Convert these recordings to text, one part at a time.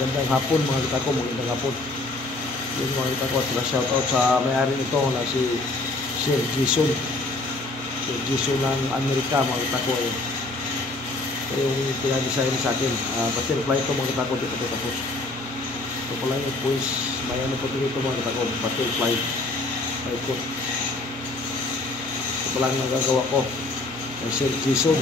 Magandang hapon mga kita ko, magandang hapon. Yung mga kita ko, shoutout sa may-ari nito na si Sir Jason. Sir Jason ng Amerika mga kita ko. Ito yung pinadesign sa akin. Butterfly ito mga kita ko, dito tapos. Ito pala yung pues, may ano po dito mga kita ko, butterfly. Paikot. Ito pala yung nagagawa ko. Sir Jason.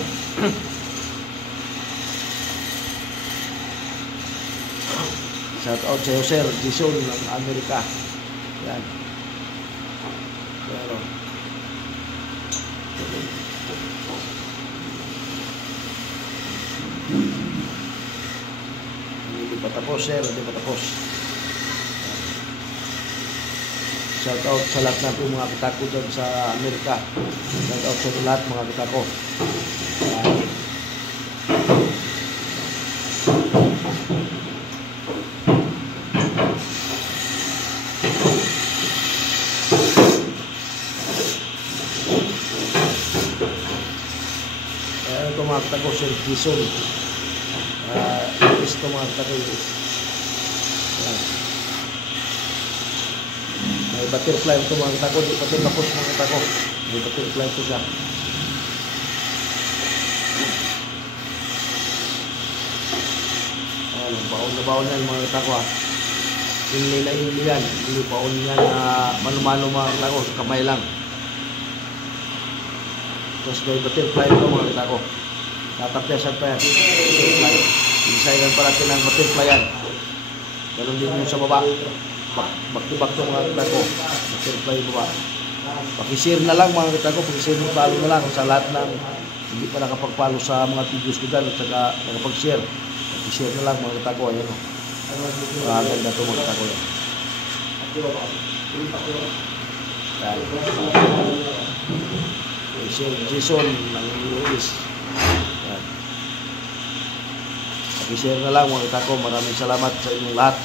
Shout out sa iyo, Sir Jason ng Amerika. Yan. Pero hindi pa tapos, Sir. Hindi pa tapos. Shout out sa lahat natin mga kitako dyan sa Amerika. Shout out sa lahat mga kitako. Yan. Ito mga kitako, Sir Jason. Ito mga kitako. May butterfly ito mga kitako. Di pati tapos mga kitako. May butterfly ito siya. Baon na baon yan mga kitako. Hindi na hindi yan. Hindi baon yan na mano-mano mga kitako. Kamay lang. Tapos may butterfly ito mga kitako. Natapyasan pa yan. Butterfly. Designan pa natin ang butterfly yan. Ganun din yung sa baba. Back to mga kitako. Butterfly baba. Pakishare na lang mga kitako. Pakishare na follow na lang sa lahat ng hindi pa nakapag-follow sa mga videos ko dyan at saka nakapag-share. Pakishare na lang mga kitako. Ayan o. Ganda ito mga kitako yan. Sir Jason ng US. Yan. Pakishare na lang mga kitako. Maraming salamat sa inyong lahat.